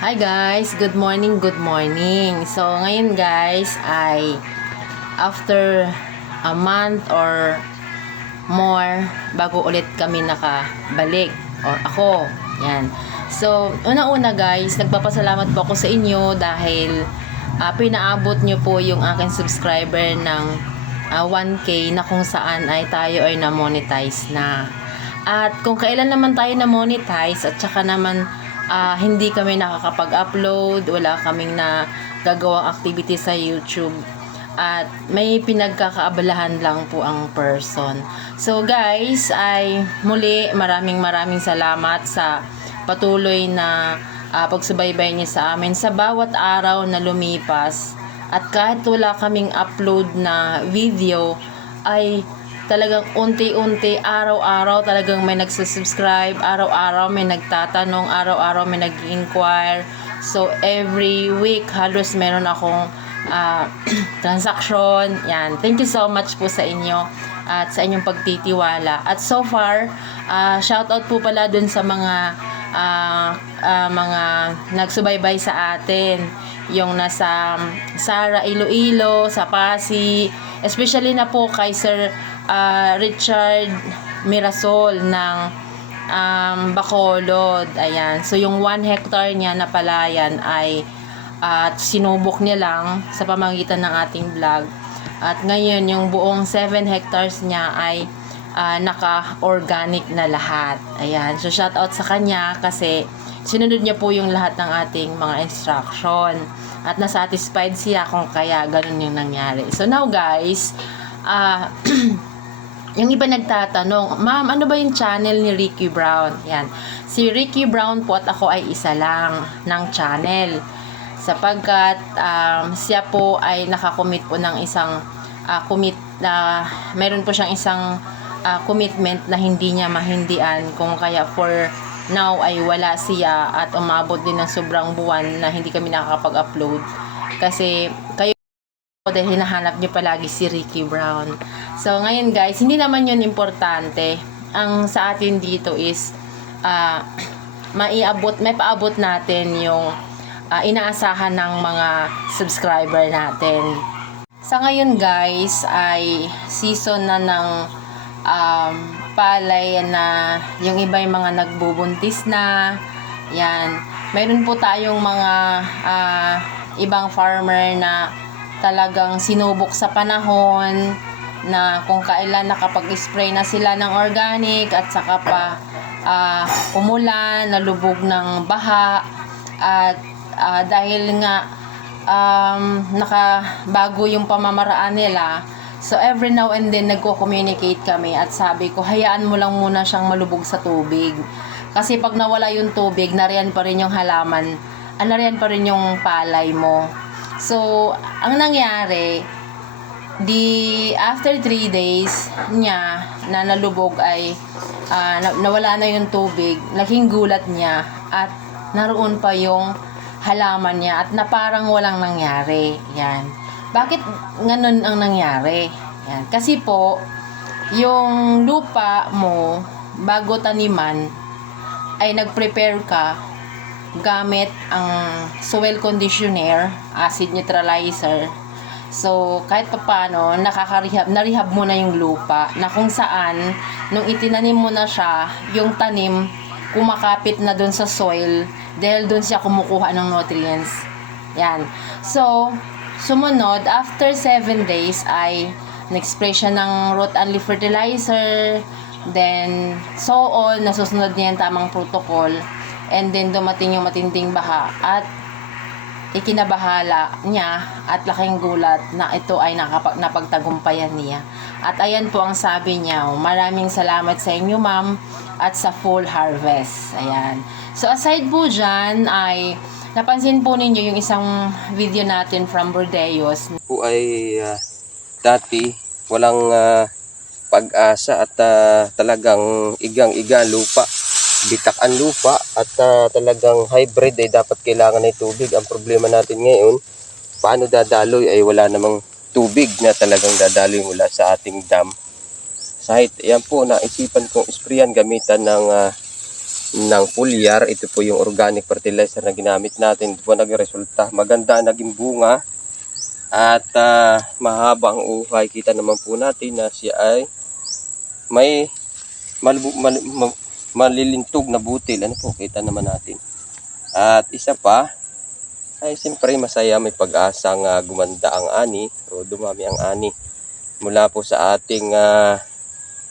Hi guys, good morning, good morning. So ngayon guys ay after a month or more bago ulit kami nakabalik or ako. Yan. So una-una guys, nagpapasalamat po ako sa inyo dahil pinaabot nyo po yung aking subscriber ng 1K na kung saan ay tayo ay na-monetize na. At kung kailan naman tayo na-monetize at saka naman hindi kami nakakapag-upload, wala kaming na gagawang activity sa YouTube at may pinagkakaabalahan lang po ang person. So guys, ay muli maraming salamat sa patuloy na pagsubaybay niyo sa amin sa bawat araw na lumipas. At kahit wala kaming upload na video, ay talagang unti-unti, araw-araw talagang may nagsusubscribe, araw-araw may nagtatanong, araw-araw may nag-inquire. So, every week, halos meron akong transaction. Yan. Thank you so much po sa inyo at sa inyong pagtitiwala. At so far, shoutout po pala dun sa mga nagsubaybay sa atin. Yung nasa Sara Iloilo, sa Pasig, especially na po kay Sir Richard Mirasol ng Bacolod. Ayan. So, yung 1 hectare niya na palayan ay sinubok niya lang sa pamamagitan ng ating vlog. At ngayon, yung buong 7 hectares niya ay naka-organic na lahat. Ayan. So, shout out sa kanya kasi sinunod niya po yung lahat ng ating mga instruction. At nasatisfied siya kung kaya ganun yung nangyari. So, now guys, yung iba nagtatanong, ma'am, ano ba yung channel ni Ricky Brown? Yan. Si Ricky Brown po at ako ay isa lang ng channel. Sapagkat siya po ay nakakommit po ng isang meron po siyang isang commitment na hindi niya mahindian, kung kaya for now ay wala siya at umabot din ng sobrang buwan na hindi kami nakakapag-upload kasi kayo dahil hinahanap niyo palagi si Ricky Brown. So ngayon guys, hindi naman yun importante. Ang sa atin dito is may paabot natin yung inaasahan ng mga subscriber natin. Sa ngayon guys ay season na ng palay na yung iba yung mga nagbubuntis na. Yan. Mayroon po tayong mga ibang farmer na talagang sinubok sa panahon na kung kailan nakapag-spray na sila ng organic at saka pa umulan, nalubog ng baha at dahil nga nakabago yung pamamaraan nila. So, every now and then, nagko-communicate kami at sabi ko, hayaan mo lang muna siyang malubog sa tubig. Kasi pag nawala yung tubig, nariyan pa rin yung halaman, nariyan pa rin yung palay mo. So, ang nangyari, after 3 days niya na nalubog ay nawala na yung tubig, laking gulat niya at naroon pa yung halaman niya at na parang walang nangyari. Yan. Bakit ganun ang nangyari? Yan. Kasi po, yung lupa mo, bago taniman, ay nag-prepare ka gamit ang soil conditioner, acid neutralizer. So, kahit paano, narehab mo na yung lupa, na kung saan, nung itinanim mo na siya, yung tanim, kumakapit na dun sa soil, dahil dun siya kumukuha ng nutrients. Yan. So, sumunod, after 7 days ay nag-spray siya ng root and leaf fertilizer, then so on, nasusunod niya yung tamang protocol, and then dumating yung matinding baha at ikinabahala niya at laking gulat na ito ay napagtagumpayan niya. At ayan po ang sabi niya, maraming salamat sa inyo ma'am at sa full harvest. Ayan. So aside po dyan ay napansin po ninyo yung isang video natin from Bordeos. Po ay dati walang pag-asa at talagang igang-iga lupa, bitak ang lupa at talagang hybrid ay dapat kailangan ng tubig. Ang problema natin ngayon, paano dadaloy ay wala namang tubig na talagang dadaloy mula sa ating dam. Sahit yan po, naisipan kong isprayan gamitan ng ng foliar. Ito po yung organic fertilizer na ginamit natin. Ito po nagresulta. Maganda ang naging bunga at mahaba ang uhay. Kita naman po natin na siya ay may malilintog na butil. Ano po, kita naman natin. At isa pa, ay siyempre masaya, may pag-asang gumanda ang ani o dumami ang ani mula po sa ating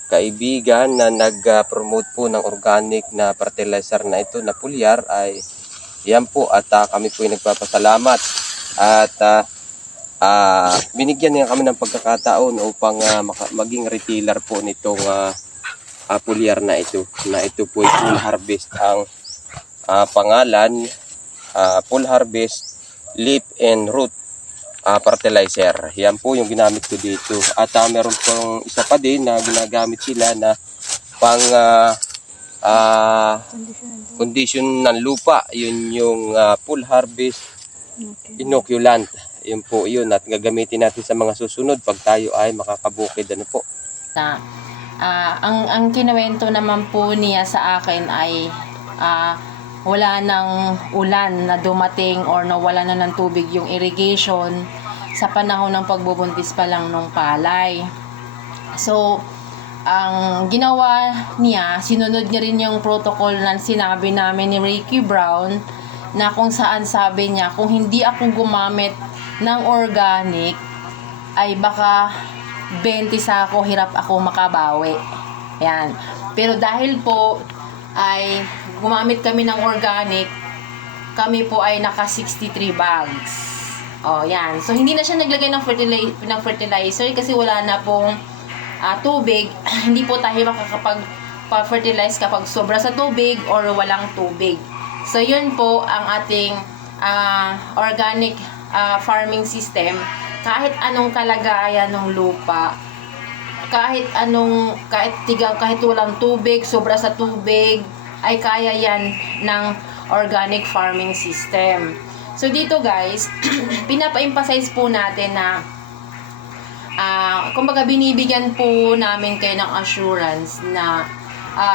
kaibigan na nag-promote po ng organic na fertilizer na ito na foliar. Ay yan po, at kami po ay nagpapasalamat at binigyan niya kami ng pagkakataon upang maging retailer po nitong foliar na ito po ay full harvest ang pangalan, full harvest leaf and root fertilizer. Yan po yung ginamit ko dito. At meron pong isa pa din na ginagamit sila na pang condition ng lupa. Yun yung full harvest inoculant. Yun po yun, at gagamitin natin sa mga susunod pag tayo ay makakabukid. Ano po? Ang kinuwento naman po niya sa akin ay wala nang ulan na dumating or nawala na ng tubig yung irrigation sa panahon ng pagbubuntis pa lang ng palay. So, ang ginawa niya, sinunod niya rin yung protocol na sinabi namin ni Ricky Brown, na kung saan sabi niya, kung hindi ako gumamit ng organic, ay baka 20 sako hirap ako makabawi. Yan. Pero dahil po ay gumamit kami ng organic, kami po ay naka 63 bags. Oh, yan. So, hindi na siya naglagay ng fertilizer kasi wala na pong tubig. Hindi po tayo makakapag-fertilize kapag sobra sa tubig or walang tubig. So, yun po ang ating organic farming system. Kahit anong kalagayan ng lupa, kahit walang tubig, sobra sa tubig, ay kaya yan ng organic farming system. So dito guys, pinapa-emphasize po natin na kumbaga binibigyan po namin kayo ng assurance na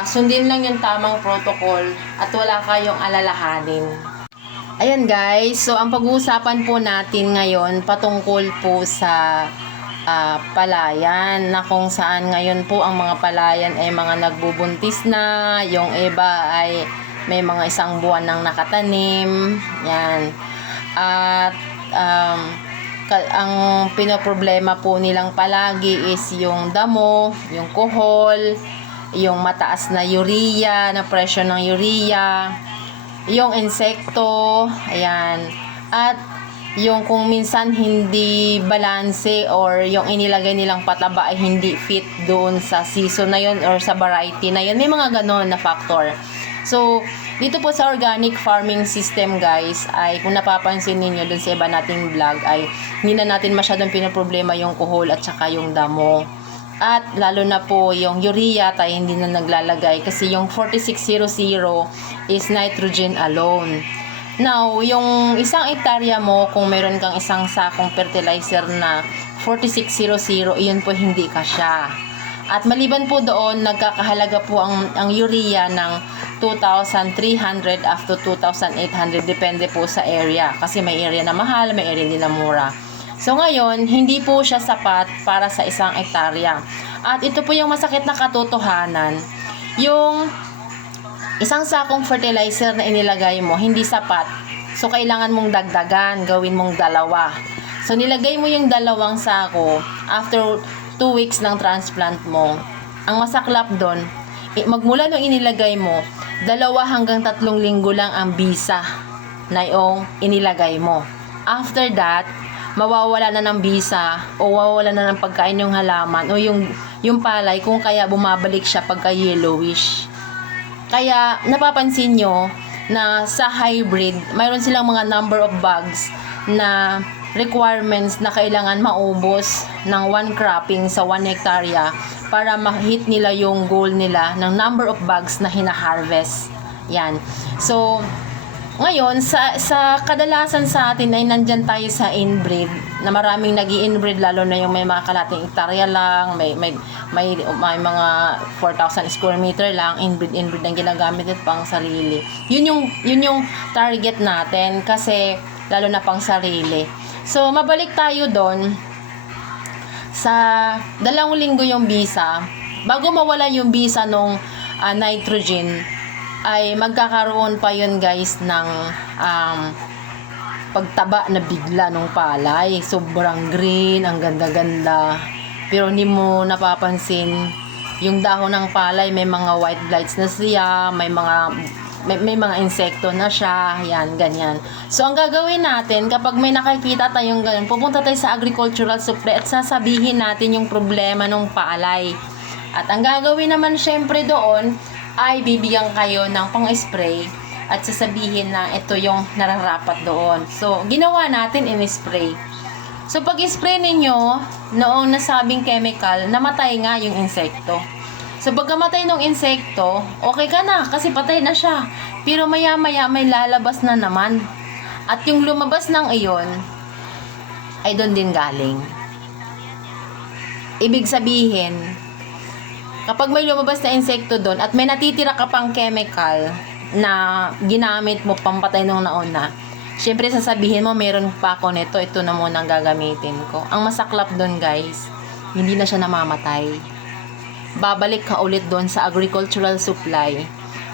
sundin lang yung tamang protocol at wala kayong alalahanin. Ayan guys, so ang pag-uusapan po natin ngayon patungkol po sa palayan, na kung saan ngayon po ang mga palayan ay mga nagbubuntis na, yung iba ay may mga 1 buwan nang nakatanim. Yan. At ang pinoproblema po nilang palagi is yung damo, yung kuhol, yung mataas na urea, na presyo ng urea, yung insekto, ayan, at yung kung minsan hindi balanse or yung inilagay nilang pataba ay hindi fit doon sa season na yun or sa variety na yun. May mga ganon na factor. So, dito po sa organic farming system guys, ay kung napapansin ninyo doon sa iba nating vlog, ay hindi na natin masyadong pinoproblema yung kuhol at saka yung damo. At lalo na po yung urea tayo hindi na naglalagay kasi yung 4600 is nitrogen alone. Now, yung 1 hektarya mo, kung meron kang 1 sakong fertilizer na 4600, iyon po hindi kasya. At maliban po doon, nagkakahalaga po ang urea ng 2,300 up to 2,800, depende po sa area. Kasi may area na mahal, may area din na mura. So ngayon, hindi po siya sapat para sa 1 hektarya. At ito po yung masakit na katotohanan. Yung 1 sakong fertilizer na inilagay mo, hindi sapat. So, kailangan mong dagdagan, gawin mong 2. So, nilagay mo yung 2 sako after 2 weeks ng transplant mo. Ang masaklap doon, magmula nung inilagay mo, 2 hanggang 3 linggo lang ang bisa na yung inilagay mo. After that, mawawala na ng bisa o mawawala na ng pagkain yung halaman o yung palay, kung kaya bumabalik siya pagka yellowish. Kaya napapansin nyo na sa hybrid, mayroon silang mga number of bags na requirements na kailangan maubos ng 1 cropping sa 1 hektarya para ma-hit nila yung goal nila ng number of bags na hina-harvest. Yan. So, Ngayon, sa kadalasan sa atin ay nandyan tayo sa inbreed, na maraming nag-i-inbreed, lalo na yung may mga kalating hektarya lang, may mga 4,000 square meter lang, inbreed ang ginagamit at pang sarili. Yun yung target natin, kasi lalo na pang sarili. So, mabalik tayo doon sa 2 linggo yung visa. Bago mawala yung visa nung nitrogen, ay magkakaroon pa yun guys ng pagtaba na bigla nung palay. Sobrang green, ang ganda-ganda. Pero hindi mo napapansin yung dahon ng palay, may mga white blights na siya, may mga insekto na siya, yan, ganyan. So, ang gagawin natin, kapag may nakikita tayong ganyan, pupunta tayo sa agricultural supply at sasabihin natin yung problema ng palay. At ang gagawin naman syempre doon, ay bibigyan kayo ng pang-spray at sasabihin na ito yung nararapat doon. So, ginawa natin in-spray. So, pag-spray ninyo, noong nasabing chemical, namatay nga yung insekto. So, pagkamatay ng insekto, okay ka na kasi patay na siya. Pero maya-maya may lalabas na naman. At yung lumabas ng iyon, ay doon din galing. Ibig sabihin, kapag may lumabas na insekto doon at may natitira ka pang chemical na ginamit mo pampatay nung nauna, syempre sasabihin mo, meron pa ako nito, ito na muna ang gagamitin ko. Ang masaklap doon guys, hindi na siya namamatay. Babalik ka ulit doon sa agricultural supply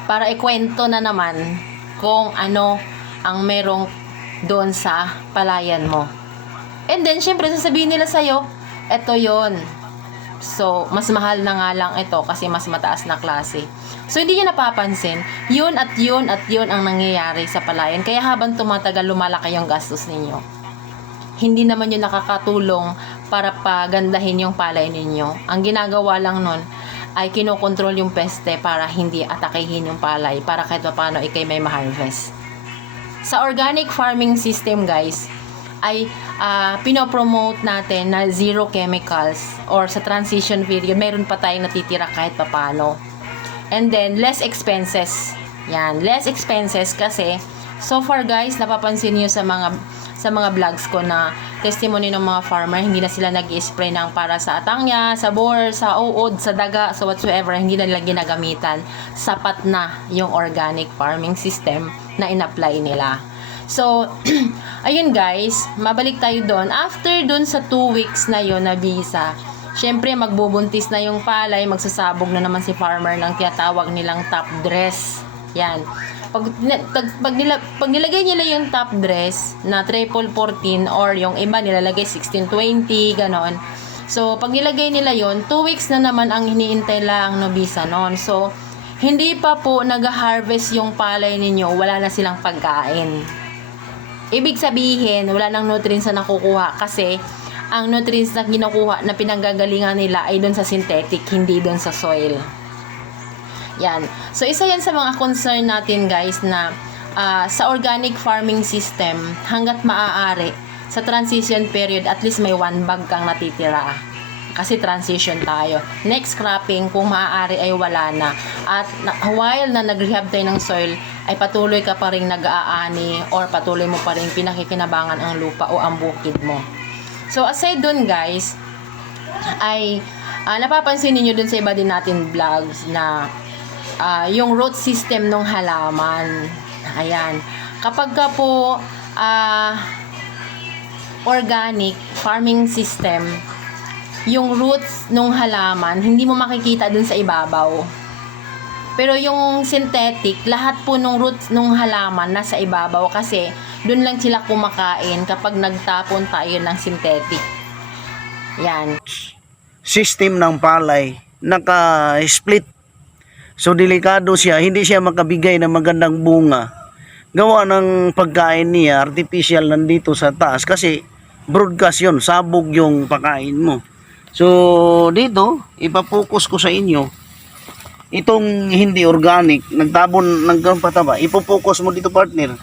para ikwento na naman kung ano ang merong doon sa palayan mo. And then, syempre sasabihin nila sa'yo, eto yon. So, mas mahal na nga lang ito kasi mas mataas na klase. So, hindi nyo napapansin, yun at yun at yun ang nangyayari sa palayan. Kaya habang tumatagal, lumalaki yung gastos ninyo. Hindi naman yun nakakatulong para pagandahin yung palay ninyo. Ang ginagawa lang nun ay kinokontrol yung peste para hindi atakihin yung palay, para kahit paano ikay may ma-harvest. Sa organic farming system guys, ay pinopromote natin na zero chemicals, or sa transition period mayroon pa tayong natitira kahit papano. And then less expenses. Yan, less expenses kasi so far guys, napapansin niyo sa mga vlogs ko na testimony ng mga farmer, hindi na sila nag-i-spray ng para sa atangya, sa bore, sa uod, sa daga, so whatsoever, hindi na nila ginagamitan. Sapat na yung organic farming system na in-apply nila. So, ayun guys, mabalik tayo doon. After doon sa 2 weeks na yon na visa, syempre magbubuntis na yung palay, magsasabog na naman si farmer ng tinatawag nilang top dress. Yan. Pag nilagay nila yung top dress na triple 14 or yung iba nilalagay 1620, ganon. So, pag nilagay nila yon, 2 weeks na naman ang hiniintay lang no visa noon. So, hindi pa po nag-harvest yung palay ninyo, wala na silang pagkain. Ibig sabihin, wala nang nutrients na nakukuha kasi ang nutrients na kinukuha na pinanggagalingan nila ay doon sa synthetic, hindi doon sa soil. Yan. So, isa yan sa mga concern natin guys na sa organic farming system, hanggat maaari, sa transition period, at least may 1 bag kang natitira. Kasi transition tayo. Next cropping, kung maaari ay wala na. At while na nag-rehab tayo ng soil, ay patuloy ka pa rin nag-aani or patuloy mo pa rin pinakikinabangan ang lupa o ang bukid mo. So, aside dun guys, ay napapansin niyo dun sa iba din natin vlogs na yung root system ng halaman. Ayan. Kapag ka po organic farming system, yung roots ng halaman, hindi mo makikita dun sa ibabaw. Pero yung synthetic, lahat po ng roots ng halaman nasa ibabaw kasi dun lang sila kumakain kapag nagtapon tayo ng synthetic. Yan. System ng palay, naka-split. So, delikado siya. Hindi siya makabigay ng magandang bunga. Gawa ng pagkain niya, artificial nandito sa taas kasi broadcast yun, sabog yung pakain mo. So, dito, ipapokus ko sa inyo, itong hindi organic, nagtabon ng pataba, ipopokus mo dito partner.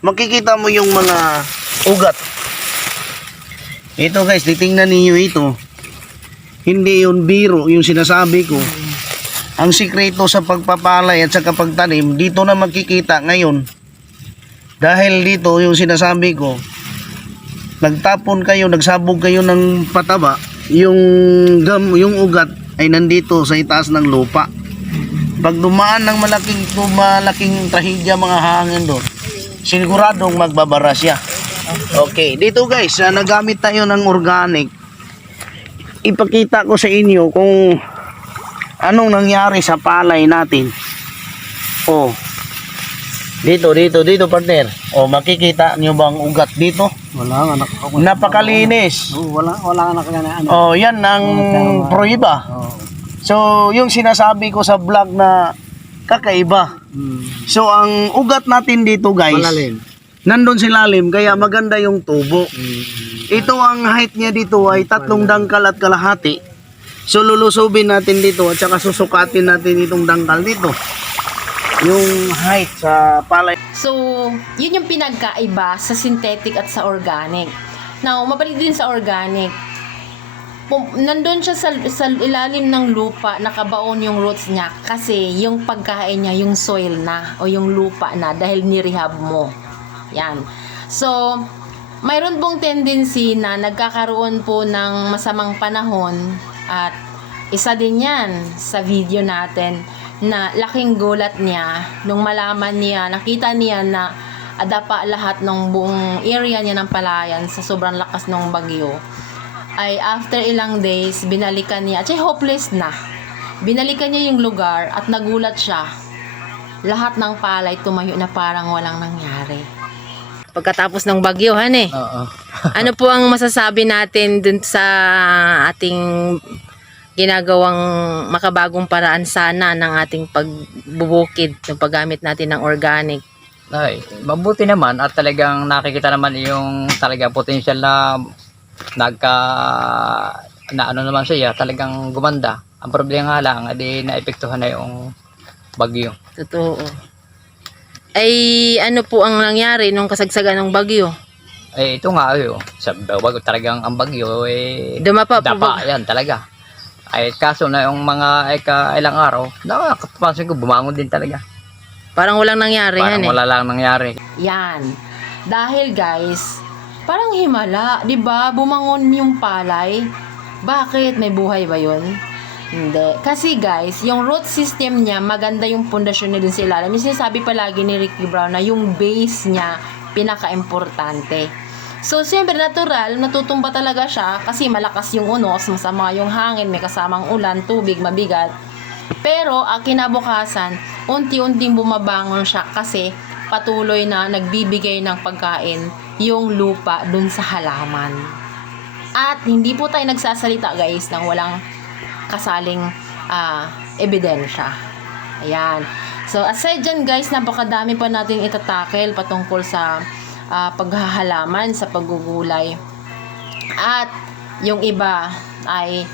Makikita mo yung mga ugat. Ito guys, titingnan niyo ito. Hindi yun biro, yung sinasabi ko. Ang sikreto sa pagpapalay at sa kapagtanim, dito na makikita ngayon. Dahil dito yung sinasabi ko, nagtapon kayo, nagsabog kayo ng pataba, yung ugat ay nandito sa itaas ng lupa. Pag dumaan ng malaking trahedya mga hangin doon, siguradong magbabara siya. Okay, dito guys, nagamit tayo ng organic. Ipakita ko sa inyo kung anong nangyari sa palay natin. Oh, dito partner. Oh, makikita nyo bang ugat dito? Wala nga Napakalinis. wala nga nakakana ano. Oh, yan ang pruiba. So, yung sinasabi ko sa vlog na kakaiba. So, ang ugat natin dito guys, Malalim. nandun sa lalim, kaya maganda yung tubo. Ito ang height niya dito ay 3 dangkal at kalahati. So, lulusubin natin dito at saka susukatin natin itong dangkal dito. Yung height sa palay. So, yun yung pinagkaiba sa synthetic at sa organic. Now, mabalik din sa organic. Nandun siya sa ilalim ng lupa, nakabaon yung roots niya kasi yung pagkain niya, yung soil na o yung lupa na dahil nirehab mo. Yan. So, mayroon pong tendency na nagkakaroon po ng masamang panahon at isa din yan sa video natin na laking gulat niya nung malaman niya, nakita niya na adapa lahat ng buong area niya ng Palayan sa sobrang lakas ng bagyo. Ay after ilang days, binalikan niya, at hopeless na. Binalikan niya yung lugar at nagulat siya. Lahat ng palay tumayo na parang walang nangyari. Pagkatapos ng bagyo, han eh. Oo. Ano po ang masasabi natin dun sa ating ginagawang makabagong paraan sana ng ating pagbubukid ng paggamit natin ng organic? Ay, mabuti naman at talagang nakikita naman yung talaga potential na ano naman siya, talagang gumanda. Ang problema nga lang, edi naepektuhan na yung bagyo. Totoo. Ay ano po ang nangyari nung kasagsagan ng bagyo? Eh ito nga sa bago talagang ang bagyo Dumapa po dapa yan talaga. Ay kaso na yung mga ilang araw, nakakapansin ko bumangon din talaga. Parang walang nangyari Parang yan eh. wala lang nangyari. Yan. Dahil guys, parang himala, 'di ba? Bumangon yung palay. Bakit? May buhay ba 'yun? Hindi. Kasi guys, yung root system niya, maganda yung pundasyon niya dun sa ilalim. Yung sinasabi palagi ni Ricky Brown na yung base niya, pinaka-importante. So, siyempre, natural, natutumba talaga siya kasi malakas yung unos, masama yung hangin, may kasamang ulan, tubig, mabigat. Pero, kinabukasan, unti-unting bumabangon siya kasi patuloy na nagbibigay ng pagkain yung lupa dun sa halaman. At hindi po tayo nagsasalita guys nang walang kasaling ebidensya. Ayan. So, aside dyan guys, napakadami pa natin itatakel patungkol sa paghahalaman, sa paggugulay. At yung iba ay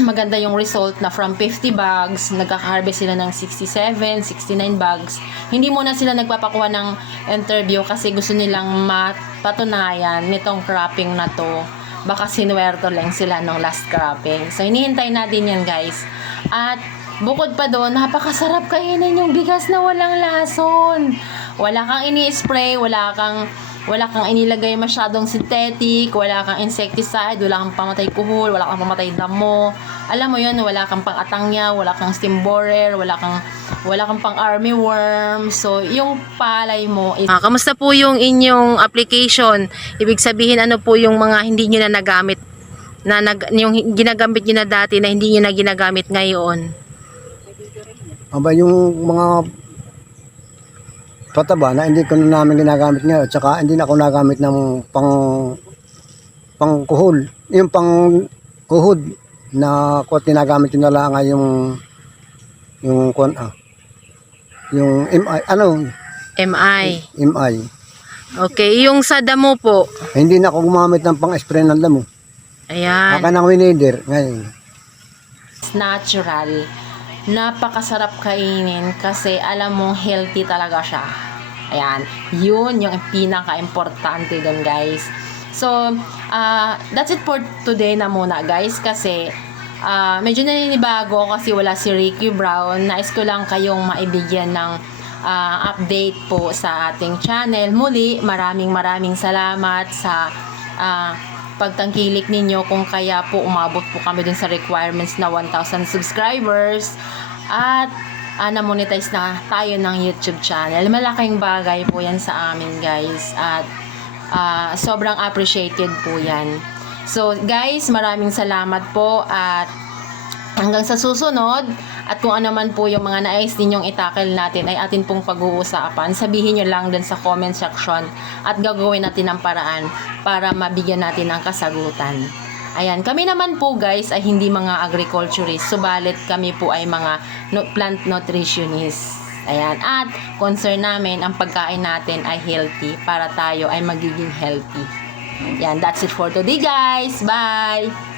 maganda yung result na from 50 bags, nagkaka-harvest sila ng 67, 69 bags. Hindi muna sila nagpapakuha ng interview kasi gusto nilang mapatunayan nitong cropping na to. Baka sinuwerto lang sila nung last cropping. So, hinihintay natin yan guys. At bukod pa doon, napakasarap kainin yung bigas na walang lason. Wala kang ini-spray, wala kang inilagay masyadong synthetic, wala kang insecticide, wala kang pamatay kuhol, wala kang pamatay damo. Alam mo yun, wala kang pang-atangya, wala kang steam borer, wala kang pang army worm. So, yung palay mo is... kamusta po yung inyong application? Ibig sabihin, ano po yung mga hindi nyo na nagamit, yung ginagamit nyo na dati na hindi nyo na ginagamit ngayon? Aba yung mga pataba na hindi ko na namin ginagamit ngayon, tsaka hindi na ako nagamit ng pang kuhol. Yung pang kuhod na ko tinagamit ko na lang yung MI, MI. MI. Okay, yung sa damo po. Hindi na ako gumamit ng pang-spray ng damo. Ayan. Baka ng winider ngayon. Natural. Napakasarap kainin kasi alam mong healthy talaga siya. Ayan. Yun yung pinaka-importante dun guys. So, that's it for today na muna guys kasi medyo naninibago kasi wala si Ricky Brown. Nais ko lang kayong maibigyan ng update po sa ating channel. Muli, maraming salamat sa pagtangkilik ninyo kung kaya po umabot po kami dun sa requirements na 1,000 subscribers at na-monetize na tayo ng YouTube channel. Malaking bagay po yan sa amin, guys, at sobrang appreciated po yan. So guys, maraming salamat po at hanggang sa susunod, at kung ano man po yung mga nais ninyong itakil natin ay atin pong pag-uusapan, sabihin nyo lang dun sa comment section at gagawin natin ang paraan para mabigyan natin ng kasagutan. Ayan, kami naman po guys ay hindi mga agriculturists, subalit kami po ay mga plant nutritionists. Ayan, at concern namin ang pagkain natin ay healthy para tayo ay magiging healthy. Yan, that's it for today guys. Bye!